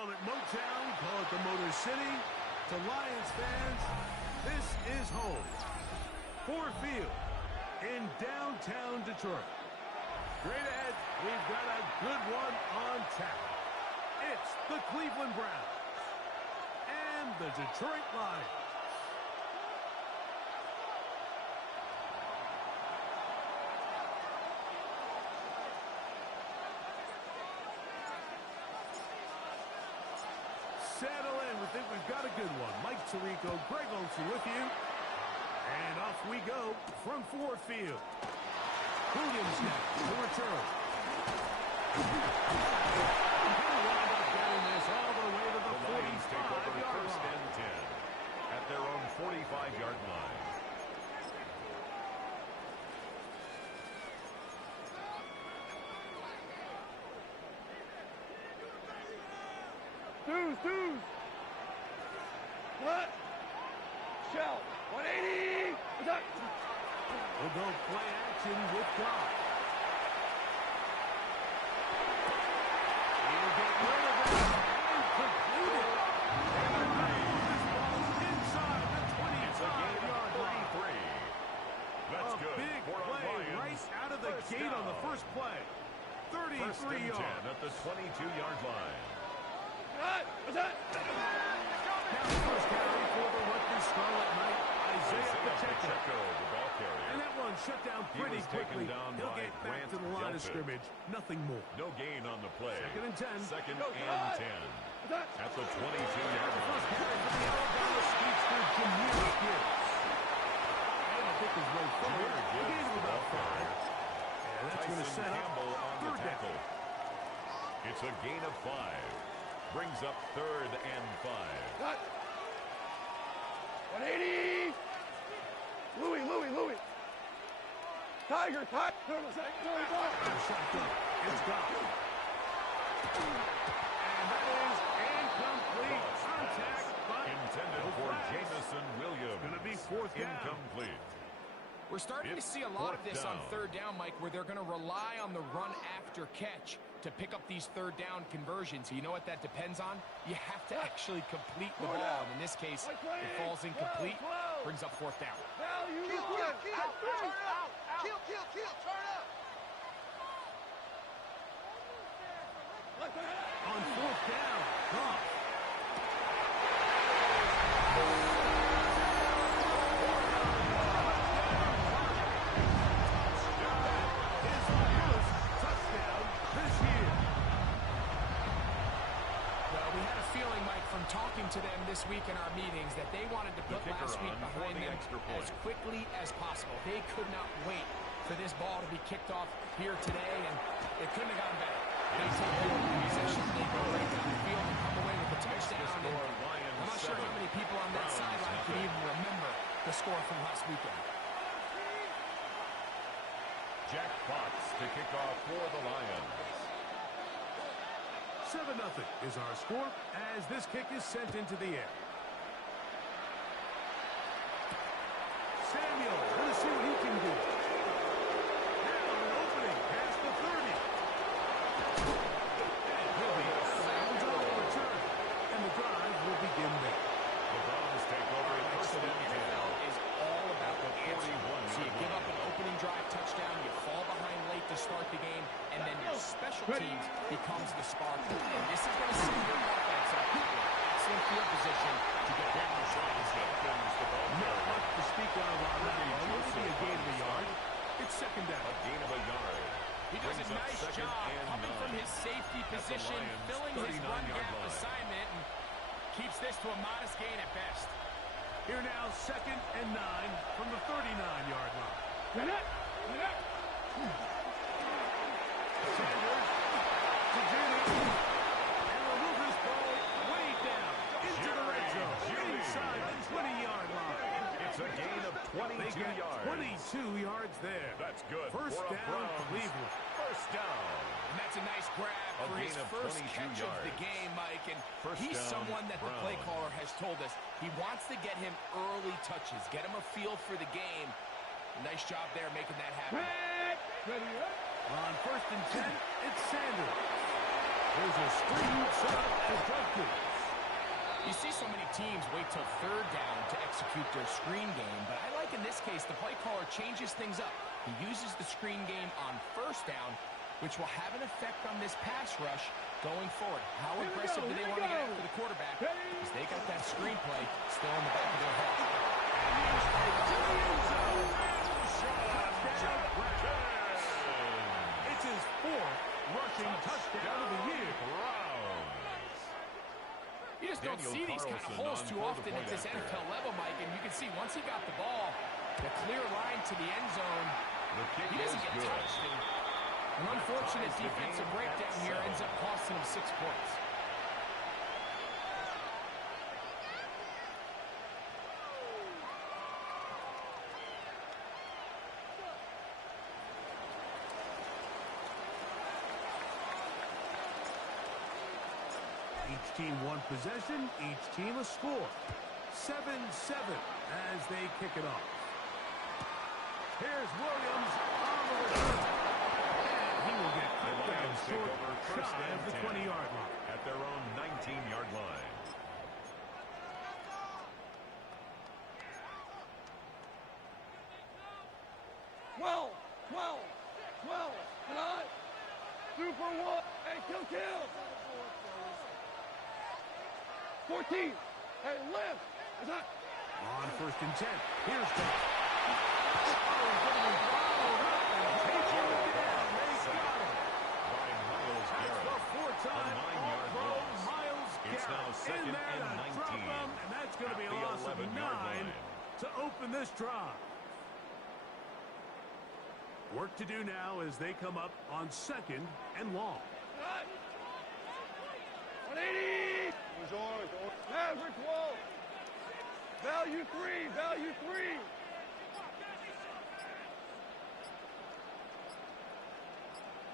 Call it Motown, call it the Motor City. To Lions fans, this is home. Ford Field in downtown Detroit. Straight ahead, we've got a good one on tap. It's the Cleveland Browns and the Detroit Lions. Settle in. We think we've got a good one. Mike Tirico, Greg Olsen with you. And off we go from Ford Field. Williams now to return. He'll wind up getting this all the way to the 45-yard first line. and 10 at their own 45-yard line. Deuce. What? Shell. 180. We'll go play action with God. He'll get rid of it and complete it. This ball's inside the 25-yard line. 33. That's good. A big for play Lions. right out of the First gate on the down. first play. 33 First and 10 yards. at the 22-yard line. Now the first carry for the Rutgers Scarlet Knight, Isaiah Pacheco. The ball carrier. And that one shut down pretty was taken quickly. down He'll by get back Grant to the line of Delpit. scrimmage. Nothing more. No gain on the play. Second and 10. Second and 10 at the 22-yard line. First carry for the Alabama speedster, Jameer Gibbs. And I think his way forward. He gave him about 5. And that's going to Tyson set up Campbell on the third down. tackle. It's a gain of 5. Brings up third and 5. 180. Louis. Tiger. Shotgun. It's gone. And that is incomplete. Contact, but Intended no for flags. Jamison Williams. Going to be fourth down. Incomplete. We're starting to It's see a lot of fourth this on down. third down, Mike, where they're going to rely on the run after catch to pick up these third down conversions. You know what that depends on? You have to actually complete the ball. And in this case, it falls incomplete, brings up fourth down. Kill. Turn up. On fourth down. Goff. His first touchdown this year. Well, we had a feeling, Mike, from talking to them this week in our meetings that they wanted to put kicker last week on for behind the them extra point. as quickly as possible. They could not wait for this ball to be kicked off here today, and it couldn't have gone better. They take the possession, they go right down the field and come away with a touchdown. And I'm not sure how many people on that sideline can even remember the score from last weekend. Jack Fox to kick off for the Lions. 7-0 is our score as this kick is sent into the air. Samuel, let's see what he can do. Now an opening past the 30. And he'll be out of bounds on the return. And the drive will begin there. The Browns take over at first So the and 10. NFL is all about the At the 41. So you give up an opening drive touchdown, you fall behind late to start the game, and then your special teams becomes the spark. And this is going to set your offense up in excellent field position to get down the Lions game. Not much to speak of on that one. It'll be a gain of a yard. It's second down. A gain of a yard. He does a Brings up nice second job and coming from 9. his safety At the position, Lions' filling his run 39-yard gap line. assignment, and keeps this to a modest gain at best. Here now, second and 9 from the 39-yard line. Sanders to Jeudy. And we'll move this ball way down into the red zone. Inside the 20-yard line. It's a gain of 22 They get yards. 22 yards there. That's good. First for a down, Browns. Cleveland. First down. And that's a nice grab A for his gain of first 22 catch of the yards. game, Mike. And First he's down, someone that the play Browns. caller has told us he wants to get him early touches, get him a feel for the game. Nice job there making that happen. On first and 10, it's Sanders. There's a screen set up for Judkins. You see so many teams wait till third down to execute their screen game, but I like in this case the play caller changes things up. He uses the screen game on first down, which will have an effect on this pass rush going forward. How aggressive do they want to get after the quarterback? Because they got that screen play still in the back of their head. It's his fourth rushing touchdown of the year. You just don't see these kind of holes too often at this NFL level, Mike, and you can see once he got the ball, the clear line to the end zone, he doesn't get touched. And an unfortunate defensive breakdown here ends up costing him 6 points. Each team one possession, each team a score. 7-7 as they kick it off. Here's Williams on the return. And he will get cut down short, shy of the 20-yard line. At their own 19-yard line. Well, 9, 2 for 1, hey, kill. 14, hey, lift. On 1st and 10, here's Goff. Oh, getting him fouled up and taking him down. They got him. By Myles That's Garrett. the 4-time A 9-yard All-Pro loss. Myles It's now Garrett. second In there and to drop 19 him, and that's going to be a at the loss of 11-yard 9 line. to open this drive. Work to do now as they come up on 2nd and long. 180. Maverick wall. Value 3.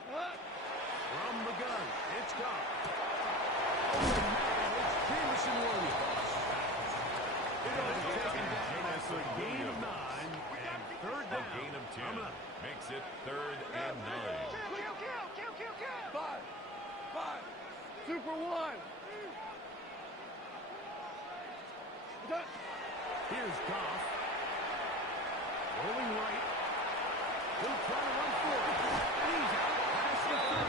From the gun, it's Goff. Oh, man, it's Jameson Williams. It'll be taken down after a gain of 9 and third down. A gain of 2 Coming up. makes it 3rd and 9. Five. 2 for 1. Here's Goff. Rolling right. He'll try to run forward. And he's out past the 30.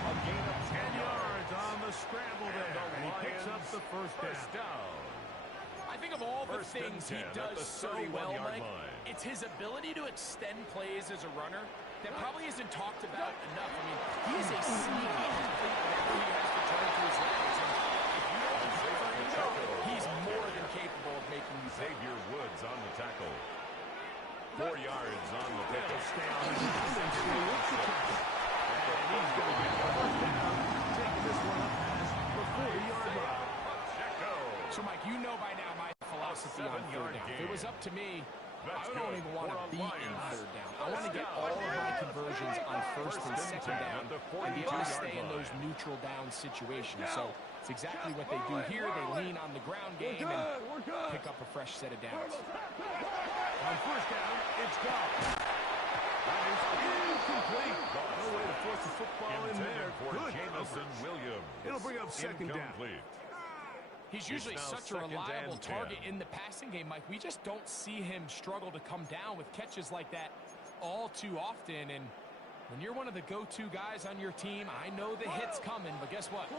A gain of 10 yards on the scramble there. And he picks up the first down. I think of all the First and things he 10 at does the so well, 31-yard Mike, line. it's his ability to extend plays as a runner that probably isn't talked about enough. I mean, he is a sneaky athlete whenever he has to turn to his legs. And if you don't cover him, he's more than capable of making you pay. Xavier Woods on the tackle. 4 yards on the They'll pickup. stay on the ground and stay with the catch. And he's going to get the first down, taking this one up past the 40-yard line. So, Mike, you know by now my philosophy on third down. If it was up to me, I don't even want to be in third down. I want to get all of my conversions on first and second down and be able to stay in those neutral down situations. So it's exactly what they do here. They lean on the ground game and pick up a fresh set of downs. On first down, it's Goff. That is incomplete. No way to force the football in there. Good Jameson coverage. Williams. It'll bring up second down. Incomplete. He's usually now such a second reliable and 10. target in the passing game, Mike. We just don't see him struggle to come down with catches like that all too often. And when you're one of the go-to guys on your team, I know the hit's coming, but guess what?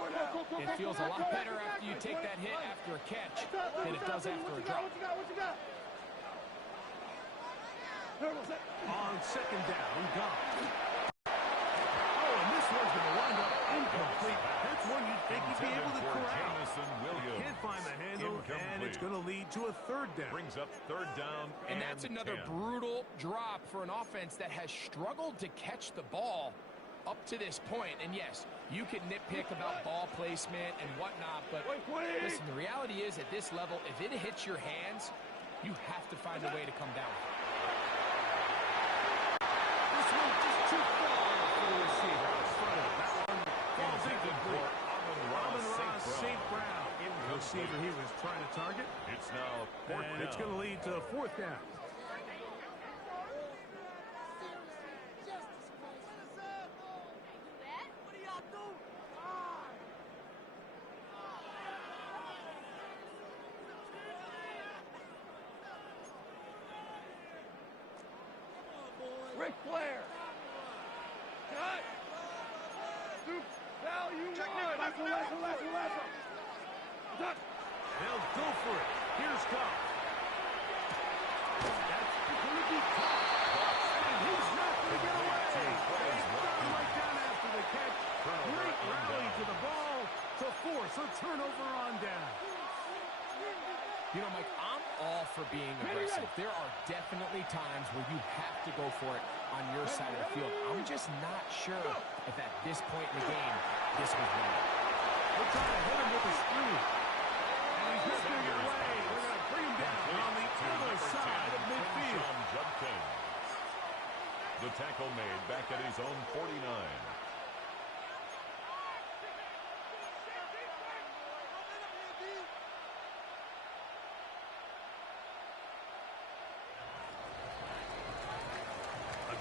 It feels a lot better after you take that hit after a catch than it does after a drop. On second down, Goff. Oh, and this one's going to wind up incomplete. That's one you'd think he'd be able to corral. Jameson Williams. Can't find the handle, and it's going to lead to a third down. Brings up 3rd down And that's another 10. brutal drop for an offense that has struggled to catch the ball up to this point. And yes, you can nitpick about ball placement and whatnot, but listen, the reality is at this level, if it hits your hands, you have to find a way to come down. This one just too far for the receiver. That one falls incomplete. Amon-Ra St. Brown. The receiver he was trying to target. It's now 4th And down. it's going to lead to a 4th down. Ric Flair. Cut. Value one. Duck. They'll go for it. Here's Goff. That's going to be caught. And he's not going to get away. He's down right down after the catch. Great rally to the ball to force a turnover on down. You know, Mike, I'm all for being aggressive. There are definitely times where you have to go for it on your side of the field. I'm just not sure if at this point in the game, this was right. They're trying to hit him with a screen. And he's not going to get away. They're going to bring him down on the other side of midfield. The tackle made back at his own 49.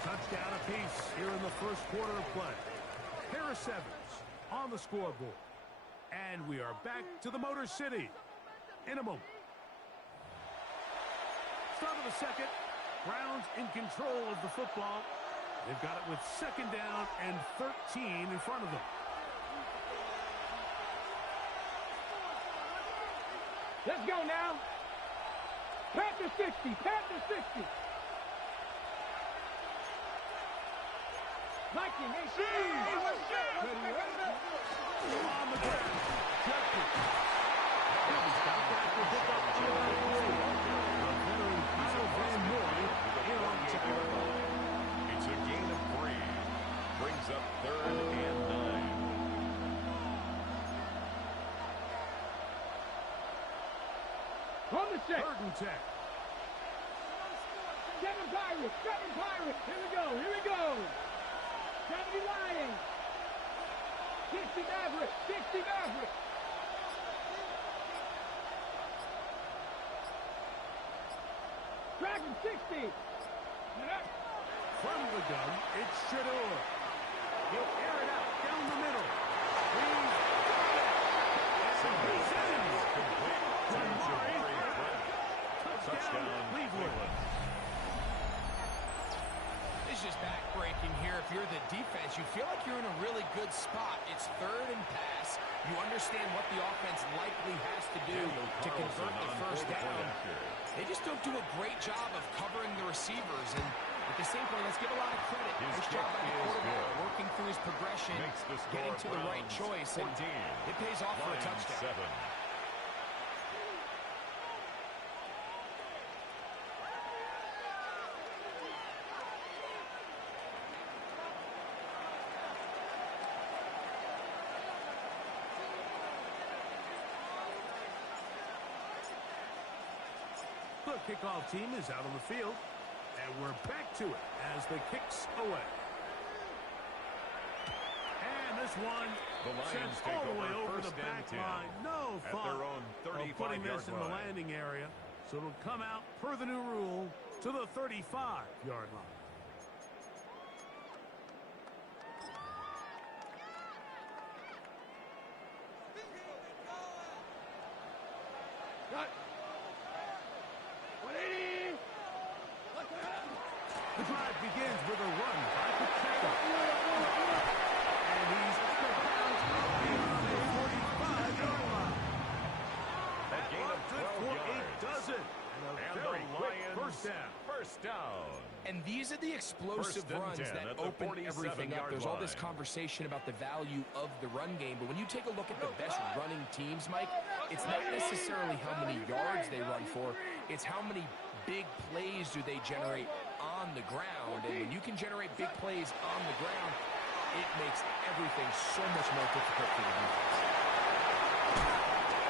Touchdown apiece here in the first quarter of play. Harris Evans on the scoreboard. And we are back to the Motor City in a moment. Start of the second. Browns in control of the football. They've got it with second down and 13 in front of them. Let's go now. Panther 60. Panther 60. Nike, hey, ready. On the ground. Jeffrey. He's got back to pick up the veteran Kyle Van Noy in on tackle. It's a gain of 3. Brings up 3rd and 9. On the set. 3rd and 10. Seven Pirates. Here we go. 70 Lions. 60 Mavericks. Dragon 60. From the gun, it's Shador. He'll air it out down the middle. He's in. Touchdown, Cleveland. It's just back-breaking here. If you're the defense, you feel like you're in a really good spot. It's 3rd and pass. You understand what the offense likely has to do to convert the first down. They just don't do a great job of covering the receivers. And at the same point, let's give a lot of credit. Nice job by the quarterback, working through his progression, getting to the right choice, and it pays off for a touchdown. 7. The kickoff team is out on the field, and we're back to it as the kicks away. And this one sent all the way over the back line. No thought of putting this in the landing area, so it'll come out per the new rule to the 35-yard line. Cut. 180. The drive begins with a run by Pacheco. And he's out of bounds beyond the 45-yard line. That gain of 12 yards. Does it. And a very quick first down. And these are the explosive runs that open everything up. There's all this conversation about the value of the run game, but when you take a look at the best running teams, Mike, it's not necessarily how many yards they run for, it's how many big plays do they generate on the ground. And when you can generate big plays on the ground, it makes everything so much more difficult for the defense.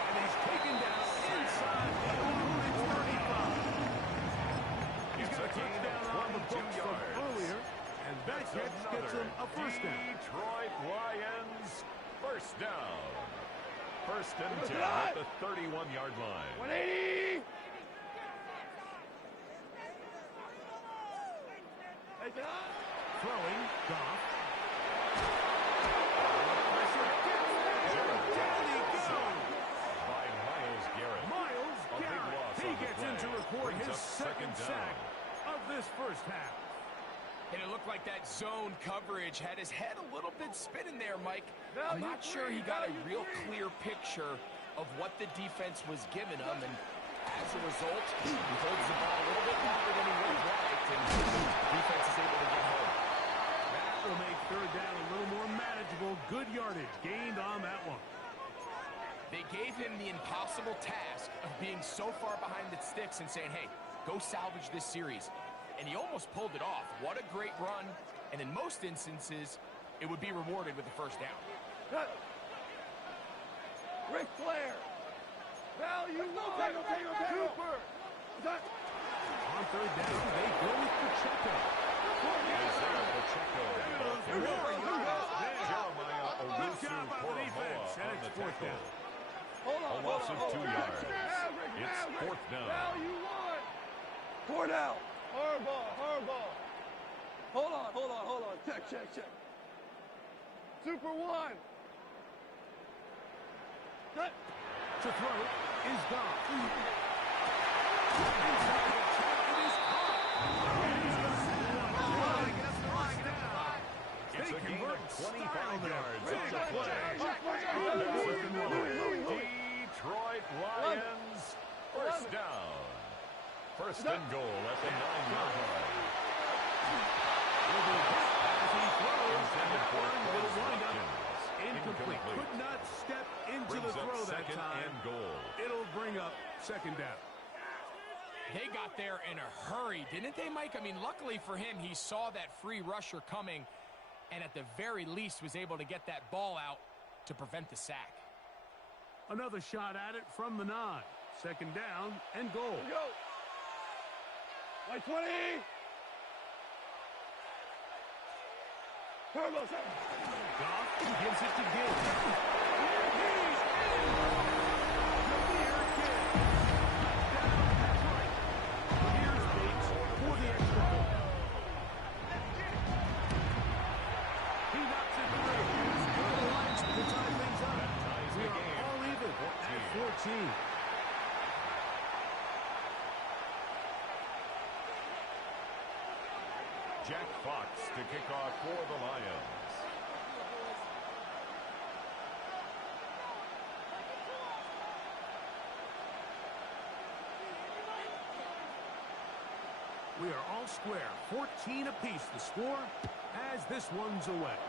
And he's taken down inside the opponent's 35. He's got a touchdown on the books from earlier, and that catch gets him a first down. Detroit Lions first down. 1st and 10 at the 31-yard line. 180. Throwing, Goff. By Myles Garrett. He gets in to record his second sack of this first half. And it looked like that zone coverage had his head a little bit spinning there, Mike. I'm not sure he got a real clear picture of what the defense was giving him, and as a result, he holds the ball a little bit longer than he would have liked, and the defense is able to get home. That will make third down a little more manageable. Good yardage gained on that one. They gave him the impossible task of being so far behind the sticks and saying, hey, go salvage this series. And he almost pulled it off. What a great run. And in most instances, it would be rewarded with the first down. Ric Flair. Value one. Cooper. On third down, they go with Pacheco. Isaiah Pacheco. Jeremiah Good Owusu job by the defense, and on it's the fourth tackle. down. A loss of 2 yards. It's fourth down. Value one. Cordell. Hardball. Hold on. Check. Super one. Cut. To throw is gone. Inside the 10, it is caught. It's a gain of 25 yards on the play. Detroit Lions, first down. First and goal at the 9-yard line. Intended for Quez Watkins. Incomplete. Could not step into Brings the up throw that second time. and goal. It'll bring up second down. They got there in a hurry, didn't they, Mike? I mean, luckily for him, he saw that free rusher coming and at the very least was able to get that ball out to prevent the sack. Another shot at it from the 9. Second down and goal. Go. Like 20. Turbo. Goff gives it to Gill. Here's Bates for the extra point. He knocks it through. The Lions to tie things up. We are all even at 14. Jack Fox to kick off for the Lions. We are all square. 14 apiece the score as this one's away.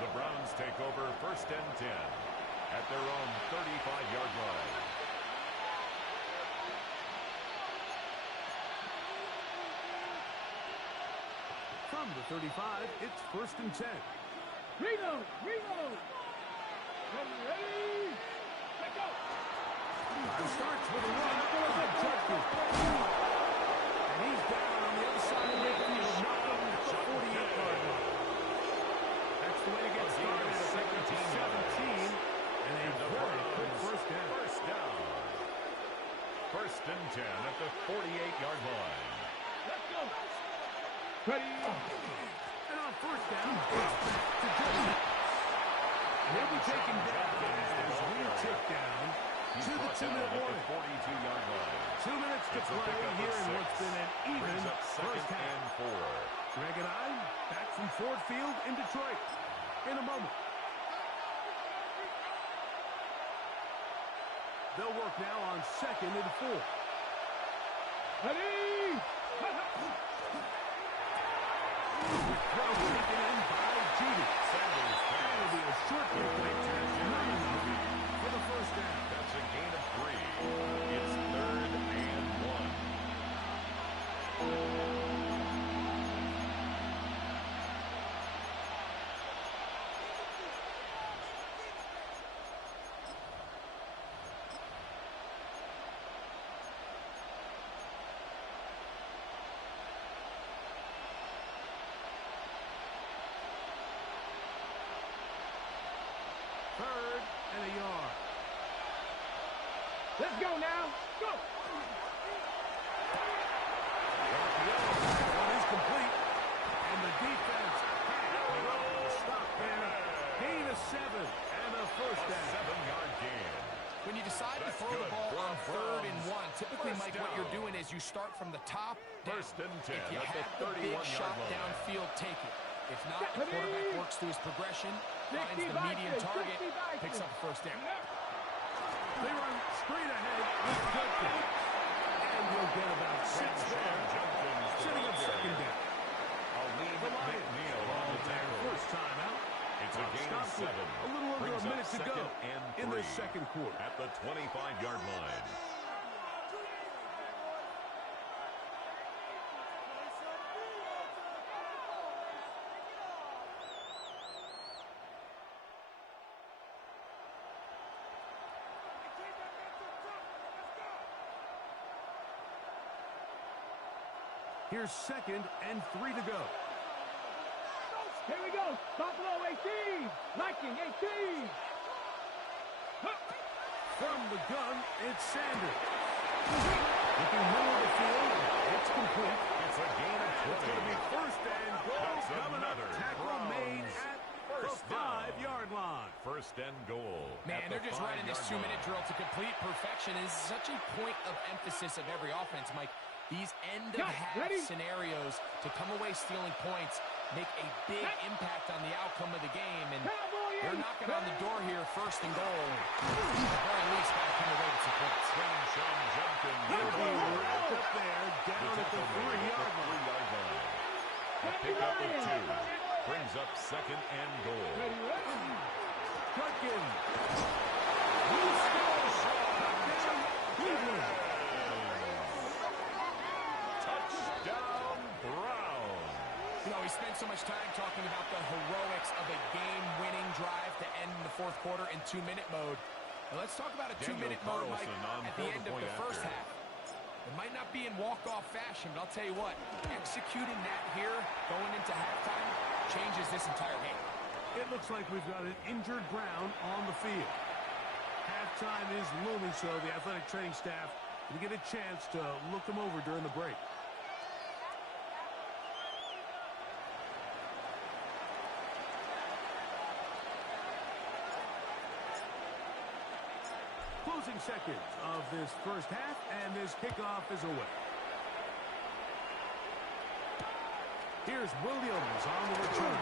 The Browns take over first and 10 at their own 35-yard line. From the 35, it's first and 10. Reload. Ready. Let go. It starts with a run. Objective. And he's down on the other side of the field, not on the 48-yard line. That's the way to get started. Second to 17. And a very quick first down. First and 10 at the 48-yard line. Let's go. Ready. And on first down, it's back to Jones. He'll be taken down as we tick down to the 2-minute warning. 42-yard line. 2 minutes to play here in what's been an even first half. And 4. Greg and I back from Ford Field in Detroit in a moment. They'll work now on second and 4. Ready. Throw taken in by Judy. Sanders pass. It'll be a short kick for the first down. That's a gain of 3. It's third and 1. Third and a yard. Let's go now. Go. One is complete. And the defense stop there. Gain of 7 and a first A down. 7-yard gain. When you decide to That's throw the good ball for on 3rd and Browns. 1, typically, First Mike, what you're down. doing is you start from the top down. First and 10 If you at the have the big 31-yard shot line. downfield, take it. If not, the quarterback works through his progression, finds the medium target, picks up a first down. They run straight ahead with Judkins. And he'll get about 6 there, setting up second down. The Lions ball their first time out. It's a gain of 7. A little under Brings a up minute to go second and in the 3 second quarter. at the 25-yard line. Here's 2nd and 3 to go. Here we go. Buffalo 18. Viking 18. From the gun, it's Sanders. Looking middle of the field, it's complete. It's a gain of 20. It's going to be first and goal. That's Coming up, another tackle Browns made at first the 5-yard line. First and goal. Man, at they're the just running this 5-yard 2-minute line. drill to complete perfection. Is such a point of emphasis of every offense, Mike. These end-of-half scenarios to come away stealing points make a big impact on the outcome of the game, and they're knocking on the door here, first and goal. At the very least, got to come away with some points. Sean Jumpkins. He'll be wrapped up there, down at the 3-yard line. A pickup of 2 brings up second and goal. Judkins. He scores. Touchdown, Cleveland. Touchdown, Browns. You know, we spent so much time talking about the heroics of a game-winning drive to end the fourth quarter in 2-minute mode. Now let's talk about a 2-minute mode, Mike, at the end of the first half. It might not be in walk-off fashion, but I'll tell you what, executing that here, going into halftime, changes this entire game. It looks like we've got an injured Brown on the field. Halftime is looming, so the athletic training staff will get a chance to look them over during the break. Closing seconds of this first half, and this kickoff is away. Here's Williams on the return.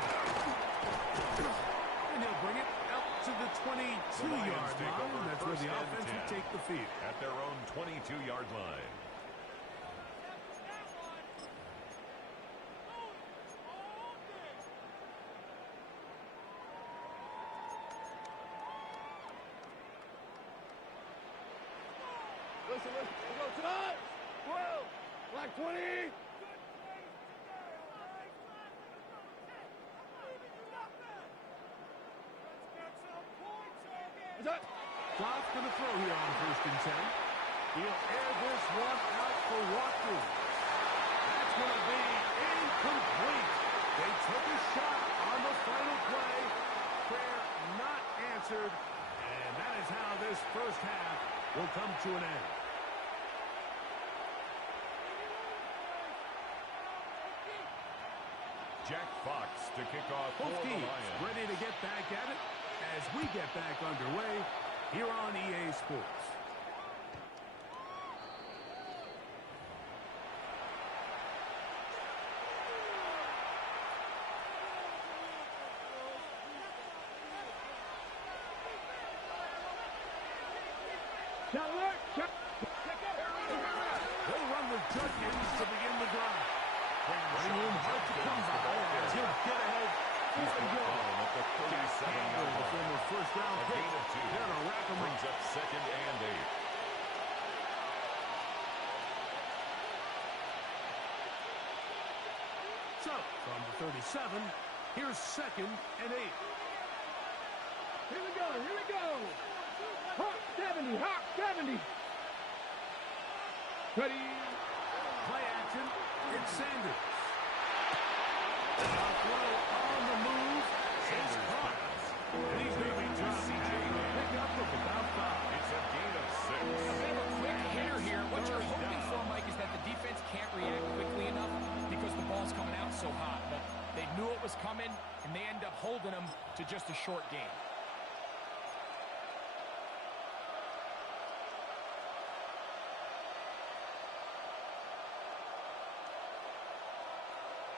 And he'll bring it out to the 22-yard line. That's where the offense will take the field. At their own 22-yard line. Listen, let's go touch. 12. Black 20. Goff's going to throw here on 1st and 10. He'll air this one out for Watkins. That's going to be incomplete. They took a shot on the final play. Prayer not answered. And that is how this first half will come to an end. Jack Fox to kick off for Both the teams Lions. ready to get back at it as we get back underway here on EA Sports. They'll run with Judkins to begin the drive. Running room hard to come by as he'll get ahead. He's the goal. At the 37-yard The line. former first-round A pick. gain of 2. They're going to rack him Brings up. up second and 8. So, from the 37, here's 2nd and 8. Here we go. Here we go. Hawk 70. Hawk 70. Ready. Play action. It's Sanders. A throw on the move. It's caught. And he's going to be dropped at a pickup of about 5. It's a gain of 6. A bit of a quick hitter here. What you're hoping for, Mike, is that the defense can't react quickly enough because the ball's coming out so hot. But they knew it was coming, and they end up holding them to just a short game.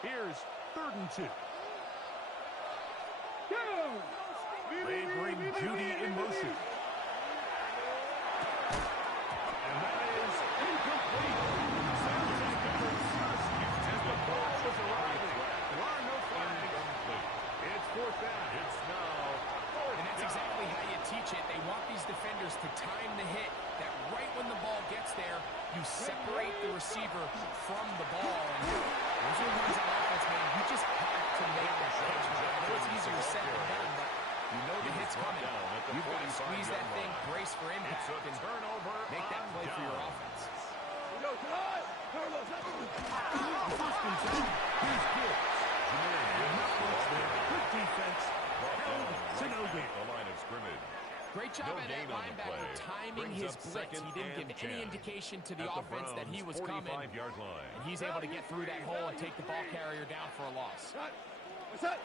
Here's 3rd and 2. Go! They bring Judy in motion. And that is incomplete. Sounds like a just as the ball was arriving. There are no flags. It's 4th down. It's now 4th And that's exactly how you teach it. They want these defenders to time the hit, that right when the ball gets there, you separate the receiver from the ball. And those are ones on offense, man. You just have to make that catch. I know it's easier said than done, but you know the hit's coming. You've got to squeeze that thing, brace for impact, and make that play for your offense. First and 10. Here's Gibbs. And not much there. Good defense. Held to no gain. The line of scrimmage. Great job by that linebacker timing his blitz. He didn't give any indication to the offense that he was coming. And he's able to get through that hole and take the ball carrier down for a loss. What's that?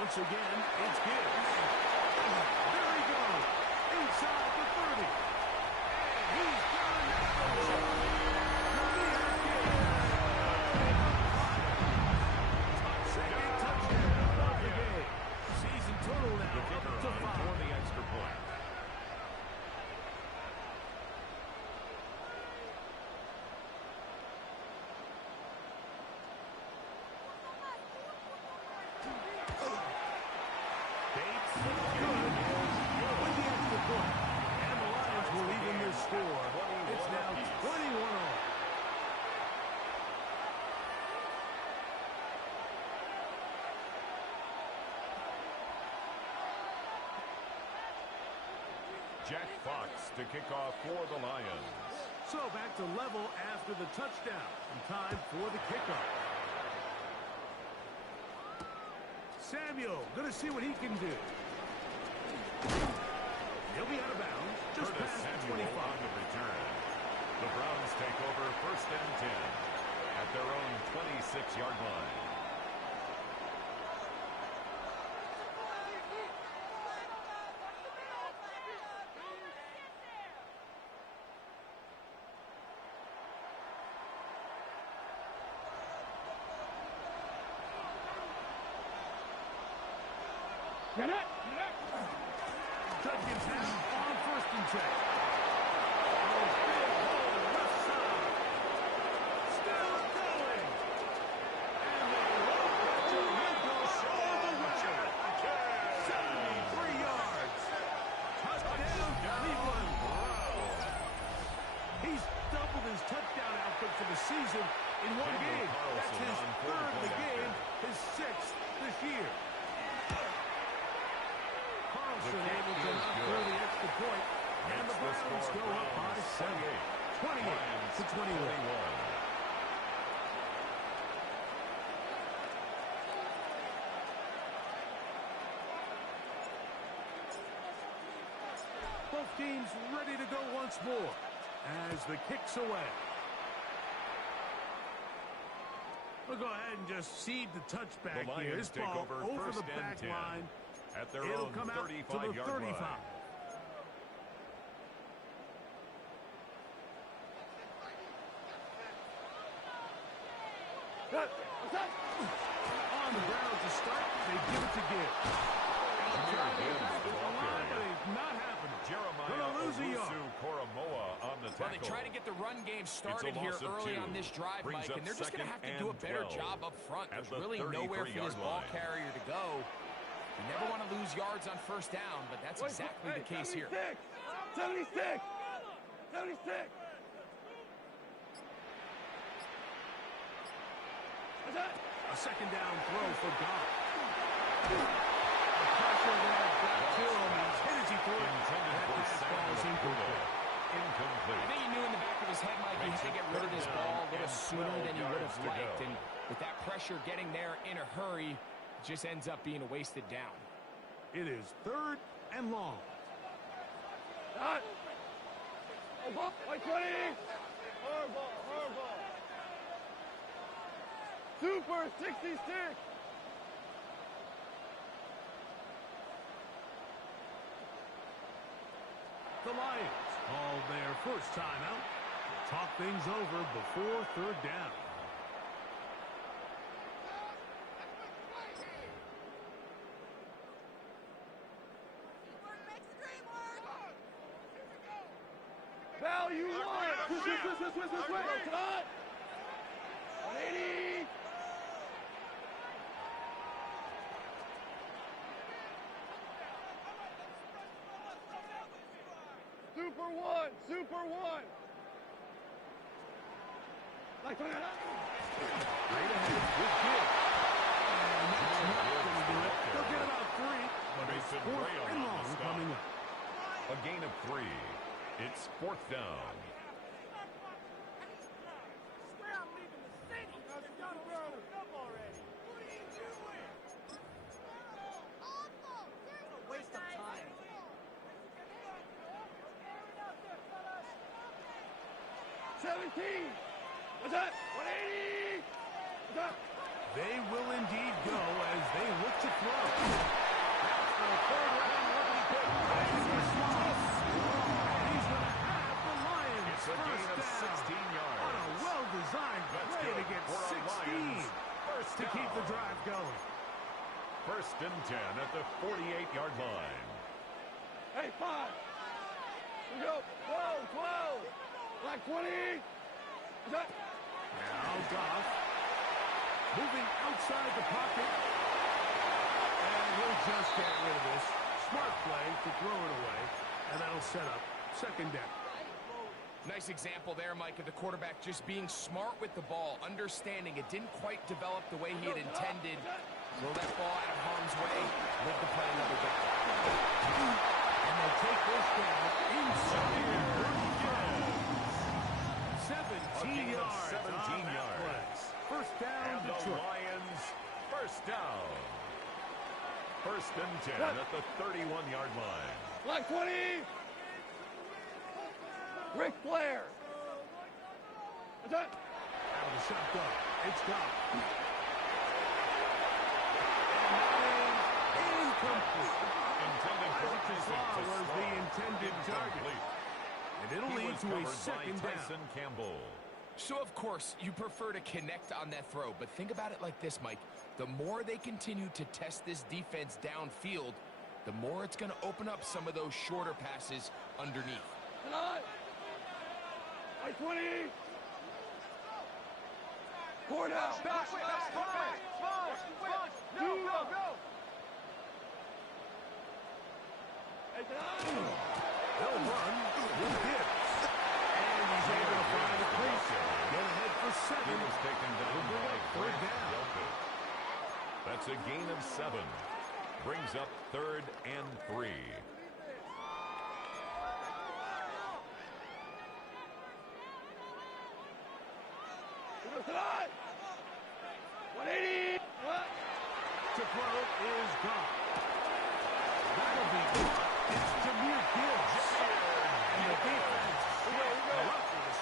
Once again, it's Gibbs. There he goes. Inside the 30. And he's gone now. Second touchdown of the game. Season total now The kicker up to 5. for the extra point. Bates, good. With the extra point. And the Lions will even their score. It's now 21 all. Jack Fox to kick off for the Lions. So back to level after the touchdown. And time for the kickoff. Samuel, going to see what he can do. He'll be out of bounds. Just Curtis past the Samuel 25. on the return. The Browns take over 1st and 10 at their own 26-yard line. Get it! Judkins has on 1st and 10. Oh, big hole left side. Still going. And they won't let you go all the way. 73 yards. Touchdown, Cleveland. He's doubled his touchdown output for the season in one game. That's his 3rd of the game, his 6th this year. Carlson able to knock through the extra point, and the Browns go up by 7. 28-21. Both teams ready to go once more as the kick's away. We'll go ahead and just cede the touchback The here. Lions This take ball over over 1st the and back 10 line. at their It'll own come out to the 35-yard 35. line. What's that? On the ground to start, they give it to Gibbs. Trying to get back to the line, but it's not happening. Gonna lose a yard. Koromoa on the tackle. Well, they try to get the run game started here loss of early 2. on this drive, Brings Mike, up and they're just going to have to do a 2nd better and 12 job up front. at There's the really nowhere for this 33-yard ball line. carrier to go. You never want to lose yards on 1st down, but that's exactly the case here. 76! 76! What's that? A 2nd down throw for Goff. Pressure there back to him. He's hit as he threw it. Intended That for pass Sam ball is incomplete. Incomplete. I think he knew in the back of his head, Mike, he had to get rid of this ball a little sooner than he would have liked. And with that pressure getting there in a hurry, it just ends up being a wasted down. It is 3rd and long. Done. Like 20! Horrible, horrible. Super 66! The Lions call their first timeout. Talk things over before 3rd down. Cal, you won. Switch. Cut. 180. Super one. Like that. Right ahead with Gibb. And that's not going to do it. They'll get about 3. But it's 4th and long coming up. A gain of 3. It's 4th down. Waste of time. 17. What's that? 180. What's that? They will indeed go as they look to throw. That's the 3rd round rookie pick. And he's going to have the Lions. It's a gain of 16 yards. On a well-designed play to get 16 to keep the drive going. 1st and 10 at the 48-yard line. Hey, 5. Here we go. 12. Like 20. What's that? Now Goff moving outside the pocket. And he'll just get rid of this. Smart play to throw it away. And that'll set up 2nd down. Nice example there, Mike, of the quarterback just being smart with the ball, understanding it didn't quite develop the way he had intended. Throw that ball out of harm's way, live to play another down. And they'll take this down inside. 17 yards. 17 yards. 1st down, And the Detroit. Lions, 1st down. 1st and 10 at the 31-yard line. Like 20. Ric Flair. What's that? Out of the shotgun. It's Goff. And that is incomplete. Intended for Isaac Kaslar was the intended target. Incomplete. And it'll He lead was to a covered by 2nd down. Tyson Campbell. So, of course, you prefer to connect on that throw, but think about it like this, Mike. The more they continue to test this defense downfield, the more it's going to open up some of those shorter passes underneath. Tonight. Like 20. Court out. Back. Go. Hey, tonight. They'll run with Gibbs. And he's able to find a place. Get ahead for 7. He was taken down They'll bring by up 3rd Grant down. Delpit. That's a gain of 7. Brings up 3rd and 3. Tonight. 180. What? To throw is Goff. That'll be good. It's Jahmyr Gibbs. And the defense.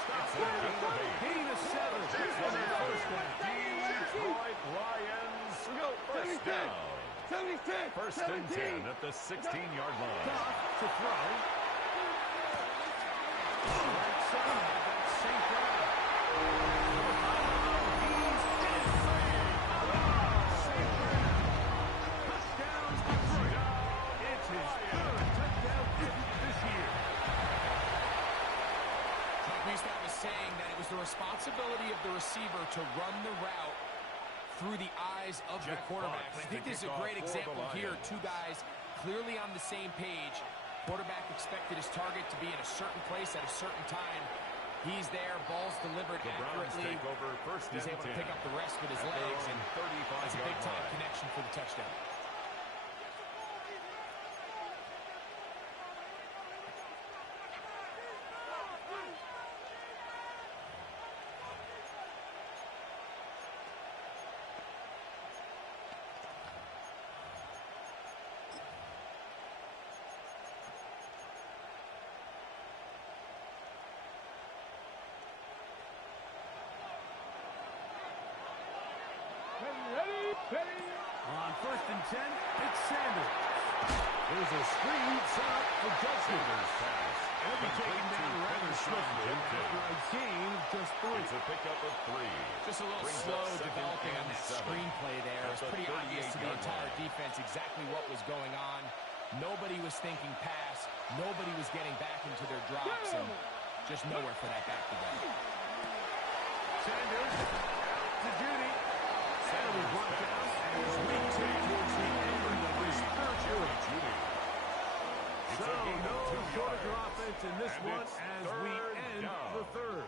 It's a gain of 8. Gain of 7. On their 1st down. Detroit Lions, 1st down. 76. 1st and 10 at the 16-yard line. Goff to throw. Right side. That's St. Brown. He's in. St. Brown. Touchdown, Detroit. It's his 3rd touchdown this year. We used to have a saying that it was the responsibility of the receiver to run the route through the eyes of the quarterback. And I think this is a great example here. 2 guys clearly on the same page. Quarterback expected his target to be in a certain place at a certain time. He's there, ball's delivered accurately. Take over 1st He's and able to 10 pick up the rest with his at their legs, own and 35-yard that's a big-time line. connection for the touchdown. Ready. On 1st and 10, it's Sanders. There's a screen set up for Justin. He'll be taken down rather swiftly after a gain of just 3. It's a pickup of 3. Just a little Brings slow up 2nd developing on and that 7. screenplay there. It was At the pretty obvious to the 38-yard entire line. defense exactly what was going on. Nobody was thinking pass. Nobody was getting back into their drops. And Just nowhere for that back to go. Sanders out to Judy. Sanders brought down as we take towards the end of this third quarter. So, no shortage of offense in this one as we end the third.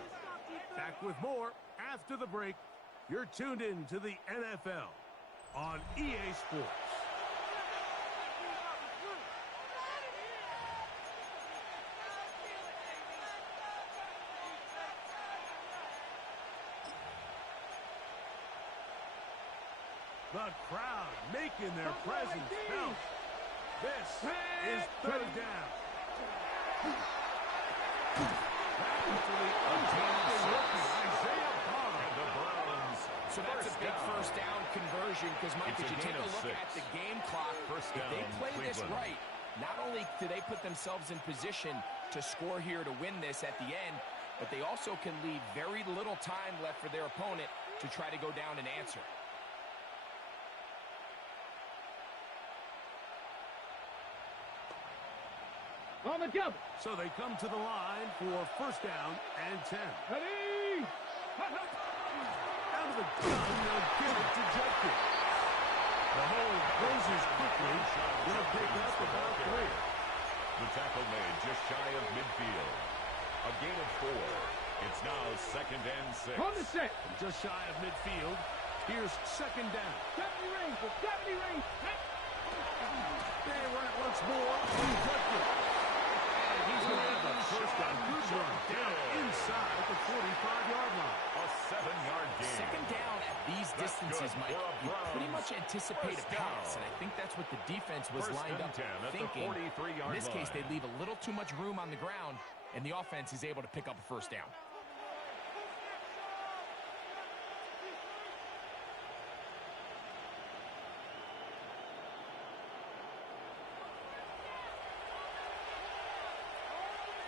Back with more after the break. You're tuned in to the NFL on EA Sports. The crowd making their presence felt. This is third down. So that's a big first down conversion because, Mike, if you take a look at the game clock, if they play this right, not only do they put themselves in position to score here to win this at the end, but they also can leave very little time left for their opponent to try to go down and answer. On the double. So they come to the line for first down and 10. Ready? Out of the gun, they'll give it to Judkins. The hole closes quickly. They'll pick up about 3. The tackle made just shy of midfield. A gain of 4. It's now second and 6. On the set. Just shy of midfield. Here's second down. 70 range. 70 range. They run once more. He's going to have a first down. Good run down inside the 45-yard line. A 7-yard gain. Second down at these distances, Mike, you pretty much anticipate a pass, and I think that's what the defense was lined up thinking. In this case, they leave a little too much room on the ground, and the offense is able to pick up a first down.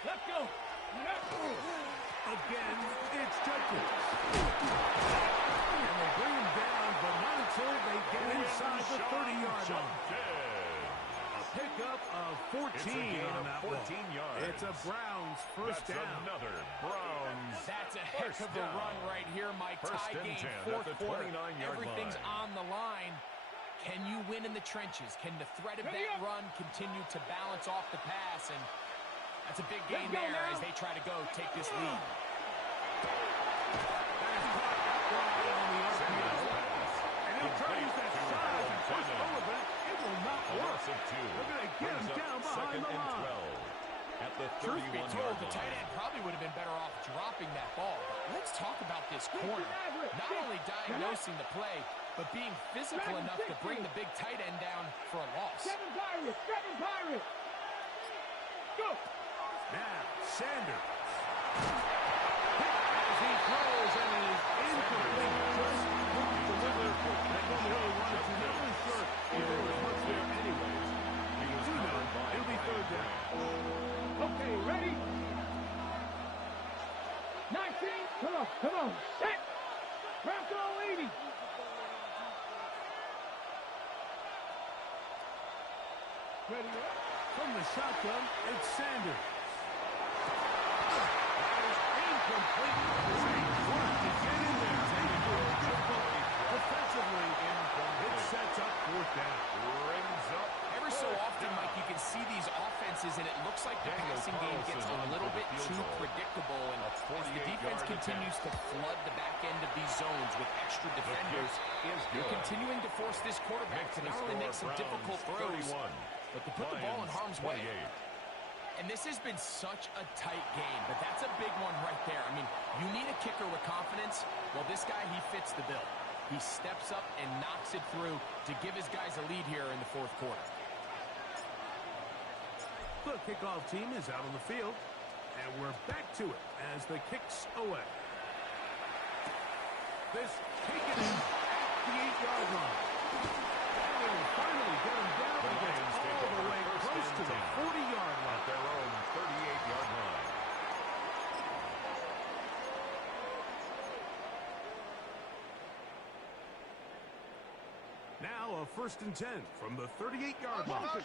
Let's go. Again, it's Judkins. And they bring him down, but not until they get inside the 30-yard line. A pickup of 14 on that 14 yards. It's a Browns first down. Another Browns. That's a heck of a run right here, Mike. Tie game, fourth quarter. Everything's on the line. Can you win in the trenches? Can the threat of that run continue to balance off the pass? And that's a big gain there as they try to go take this lead. And he'll try to use that size and push over, but it will not work. They're going to get him down behind the line. At the Truth be 31-yard told, the line. tight end probably would have been better off dropping that ball. But let's talk about this corner. Not only diagnosing the play, but being physical enough to bring the big tight end down for a loss. 7 Pirates. 7 Pirates. Go. Now, Sanders. As he throws and is incomplete. Just couldn't deliver that he really wanted to. Not really sure if there was much there anyways. You do know it'll be third down. Okay, ready? 19. Come on. Come on. Set. Bronco 80. Ready up. From the shotgun, it's Sanders. That is incomplete. To get in there. Defensively, it sets up fourth down. Rings up. Every so often, Mike, you can see these offenses, and it looks like the passing game gets a little bit too predictable. And as the defense continues to flood the back end of these zones with extra defenders, they're continuing to force this quarterback to not only make some difficult throws, but to put the ball in harm's way. And this has been such a tight game, but that's a big one right there. I mean, you need a kicker with confidence. Well, this guy, he fits the bill. He steps up and knocks it through to give his guys a lead here in the fourth quarter. The kickoff team is out on the field, and we're back to it as the kicks away. This taken in at the 8-yard line. And they will finally get him down again all the way close to the 40-yard line. At their own 38-yard line. Now a first and 10 from the 38-yard line.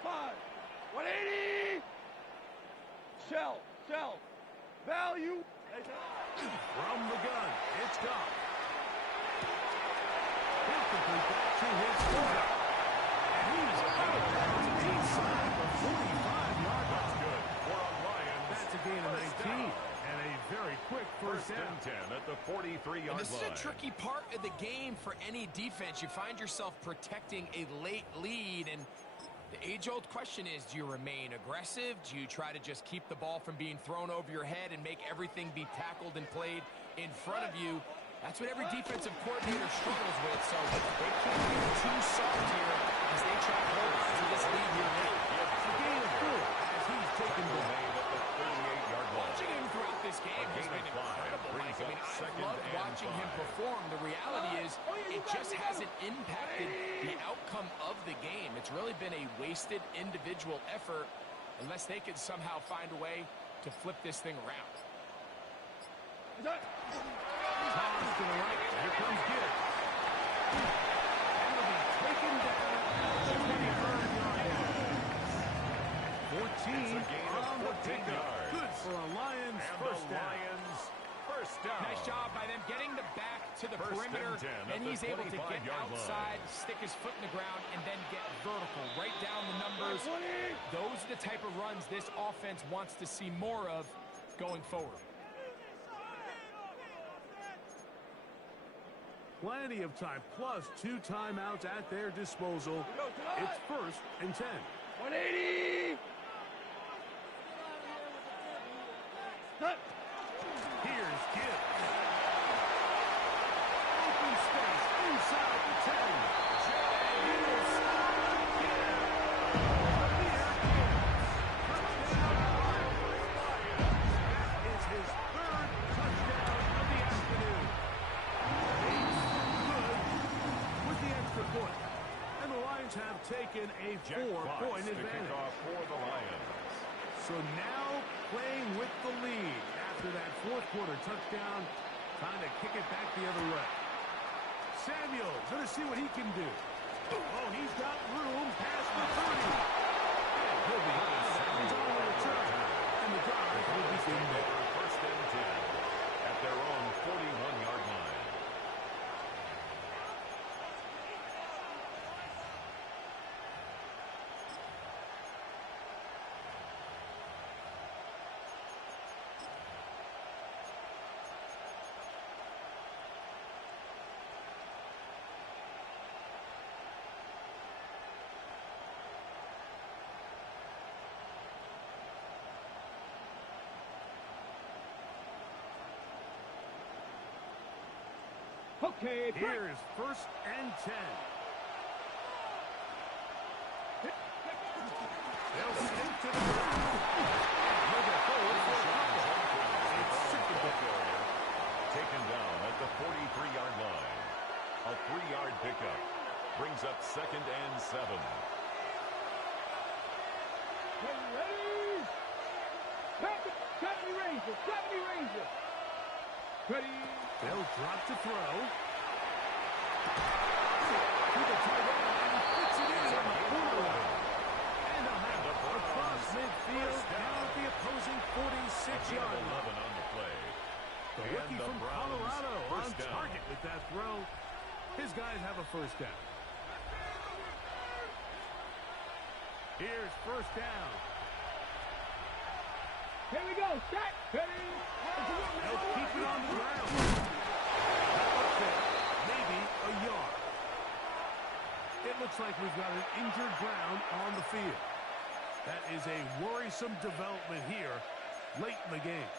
5. 180. Shell. Value. From the gun, it's gone. He'll complete that to his quarterback. And he's out of bounds inside the 45-yard line. That's good for a Lions. That's a gain of 19. And a very quick first down. And 10 at the 43-yard line. This is a tricky part of the game for any defense. You find yourself protecting a late lead, and the age-old question is, do you remain aggressive? Do you try to just keep the ball from being thrown over your head and make everything be tackled and played in front of you? That's what every defensive coordinator struggles with, so they can't be too soft here as they try to hold on to this lead here late. It's a gain of 4 as he's taken the lead. Watching him throughout this game has been incredible, Mike. I mean, I love watching him perform. The reality is it just hasn't impacted the outcome of the game. It's really been a wasted individual effort unless they could somehow find a way to flip this thing around. Toss to the right. Here comes Gibbs. And he'll be taken down at the 25-yard line. 14 on the pickup. Good for a Lions first down. First down. Nice job by them getting the back to the perimeter, and he's able to get outside, stick his foot in the ground, and then get vertical, right down the numbers. Those are the type of runs this offense wants to see more of going forward. Plenty of time, plus 2 timeouts at their disposal. It's 1st and 10. 180. Here's Gibbs. Open space inside the 10. Gibbs. That is his 3rd touchdown of the afternoon. He's good with the extra point. And the Lions have taken a 4-point advantage. For the Lions. So now playing with the lead after that 4th quarter touchdown. Time to kick it back the other way. Samuel going to see what he can do. Oh, he's got room past the 30. And he'll be out of bounds on the return. And the drive will begin there. First and 10 at their own 41-yard line. Okay, Here's 1st and 10. They'll stick to the ground. He'll get forward for a couple. It's second down. Taken down at the 43-yard line. A 3-yard pickup brings up 2nd and 7. Ready? 70 Ranger. Ready? They'll drop to throw. To the tight end, and he puts it in on the corner. And a hop across midfield, down at the opposing 46-yard line. 11 on the play. The rookie from Colorado on target with that throw. His guys have a first down. Here's 1st down. Here we go. Set. Ready? They'll keep it on the ground. Maybe a yard. It looks like we've got an injured ground on the field. That is a worrisome development here late in the game.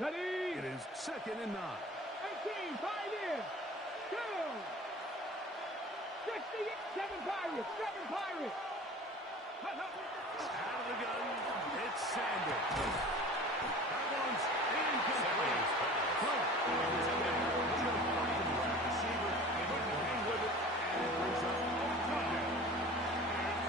Ready? It is 2nd and 9. 18, 5 in. 2. 67 Pirates. 7 Pirates. Out of the gun, it's Sanders. That one's incomplete.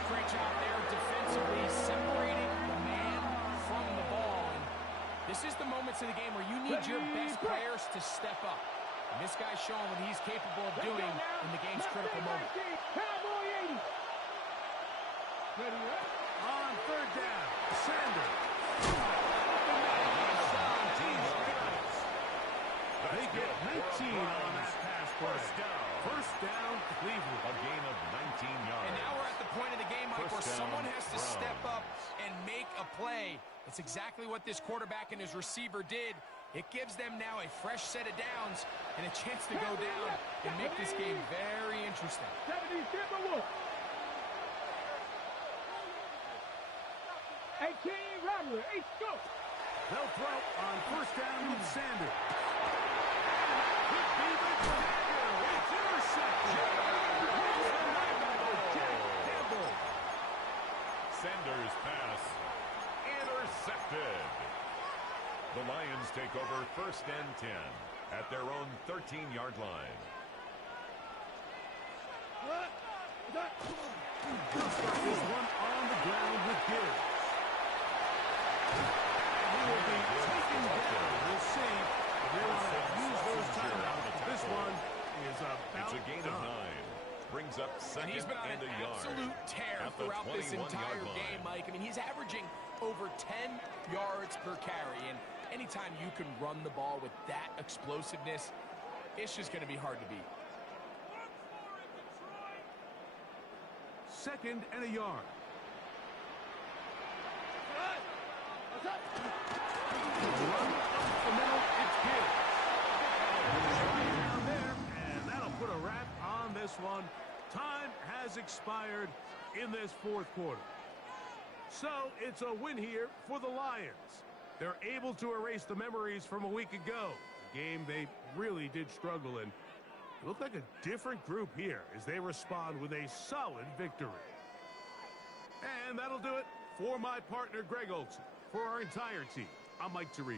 Great job there defensively, separating the man from the ball. And This is the moments of the game where you need your best players to step up. And this guy's showing what he's capable of doing in the game's critical moment. Cowboy 80. Ready up. On third down, Sanders. They get 19 on that pass play. First down, Cleveland. A gain of 19 yards. And now we're at the point of the game, Mike, where someone has to step up and make a play. It's exactly what this quarterback and his receiver did. It gives them now a fresh set of downs and a chance to go down and make this game very interesting. 70 Timberwolves. 18 Robert. 8 go. They'll throw on first down with Sanders. Could be the dagger. It's intercepted. Sanders' pass intercepted. The Lions take over first and 10 at their own 13-yard line. There's one on the ground with Gibbs. He will be taken down. We'll see if they want to use those timeouts. This one is about It's a gain of 9. Brings up second He's been on and an a yard. absolute tear throughout this entire game, Mike. I mean, he's averaging over 10 yards per carry. And anytime you can run the ball with that explosiveness, it's just going to be hard to beat. second and a yard. Run up the middle, it's Gibbs. Down there, and that'll put a wrap on this one. Time has expired in this fourth quarter. So it's a win here for the Lions. They're able to erase the memories from a week ago. A game they really did struggle in. It looked like a different group here as they respond with a solid victory. And that'll do it for my partner, Greg Olson. For our entire team, I'm Mike Tirico.